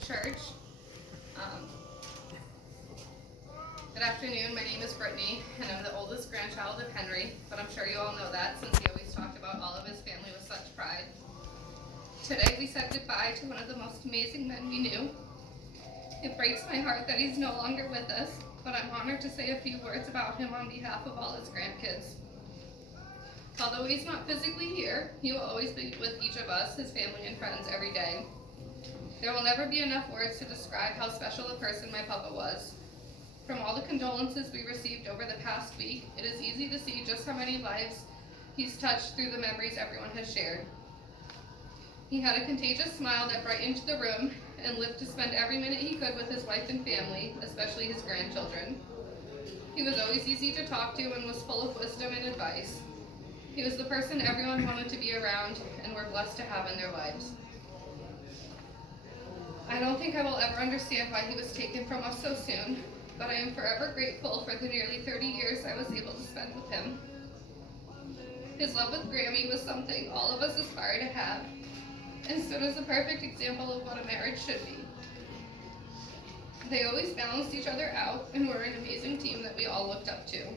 Church. Um, Good afternoon, my name is Brittany, and I'm the oldest grandchild of Henry, but I'm sure you all know that since he always talked about all of his family with such pride. Today we said goodbye to one of the most amazing men we knew. It breaks my heart that he's no longer with us, but I'm honored to say a few words about him on behalf of all his grandkids. Although he's not physically here, he will always be with each of us, his family and friends, every day. There will never be enough words to describe how special a person my Poppa was. From all the condolences we received over the past week, it is easy to see just how many lives he's touched through the memories everyone has shared. He had a contagious smile that brightened the room and lived to spend every minute he could with his wife and family, especially his grandchildren. He was always easy to talk to and was full of wisdom and advice. He was the person everyone wanted to be around and were blessed to have in their lives. I don't think I will ever understand why he was taken from us so soon, but I am forever grateful for the nearly 30 years I was able to spend with him. His love with Grammy was something all of us aspire to have, and stood as a perfect example of what a marriage should be. They always balanced each other out and were an amazing team that we all looked up to.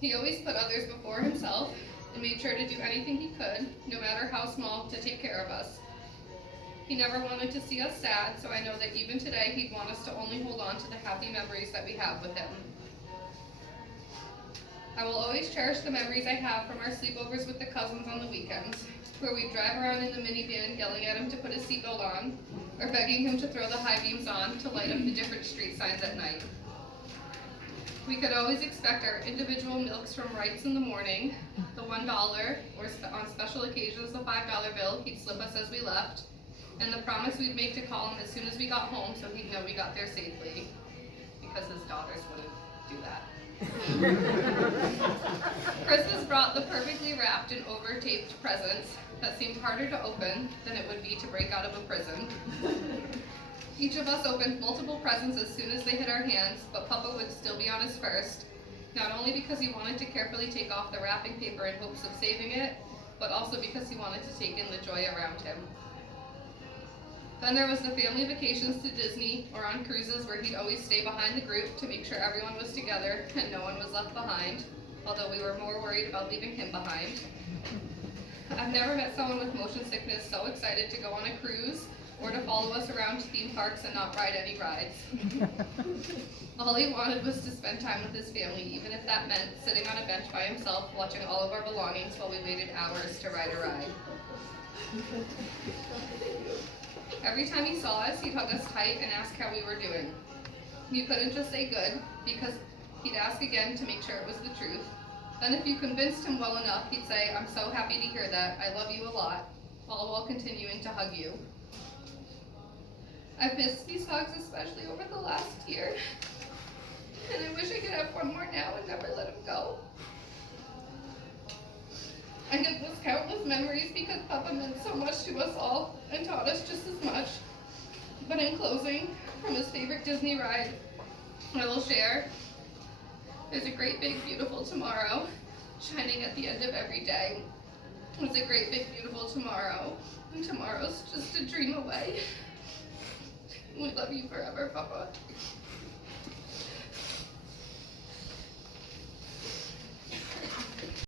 He always put others before himself and made sure to do anything he could, no matter how small, to take care of us. He never wanted to see us sad, so I know that even today he'd want us to only hold on to the happy memories that we have with him. I will always cherish the memories I have from our sleepovers with the cousins on the weekends, where we'd drive around in the minivan yelling at him to put his seatbelt on, or begging him to throw the high beams on to light up the different street signs at night. We could always expect our individual milks from Wright's in the morning, the $1, or on special occasions the $5 bill he'd slip us as we left, and the promise we'd make to call him as soon as we got home so he'd know we got there safely, because his daughters wouldn't do that. Christmas brought the perfectly wrapped and over-taped presents that seemed harder to open than it would be to break out of a prison. Each of us opened multiple presents as soon as they hit our hands, but Poppa would still be on his first, not only because he wanted to carefully take off the wrapping paper in hopes of saving it, but also because he wanted to take in the joy around him. Then there was the family vacations to Disney or on cruises where he'd always stay behind the group to make sure everyone was together and no one was left behind, although we were more worried about leaving him behind. I've never met someone with motion sickness so excited to go on a cruise or to follow us around theme parks and not ride any rides. All he wanted was to spend time with his family, even if that meant sitting on a bench by himself watching all of our belongings while we waited hours to ride a ride. Every time he saw us, he'd hug us tight and ask how we were doing. You couldn't just say good, because he'd ask again to make sure it was the truth. Then if you convinced him well enough, he'd say, "I'm so happy to hear that, I love you a lot," all while continuing to hug you. I've missed these hugs, especially over the last year, and I wish I could have one more now and never let him go. I get those countless memories because Poppa meant so much to us all and taught us just as much. But in closing, from his favorite Disney ride, I will share, there's a great big beautiful tomorrow shining at the end of every day. There's a great big beautiful tomorrow, and tomorrow's just a dream away. We love you forever, Poppa.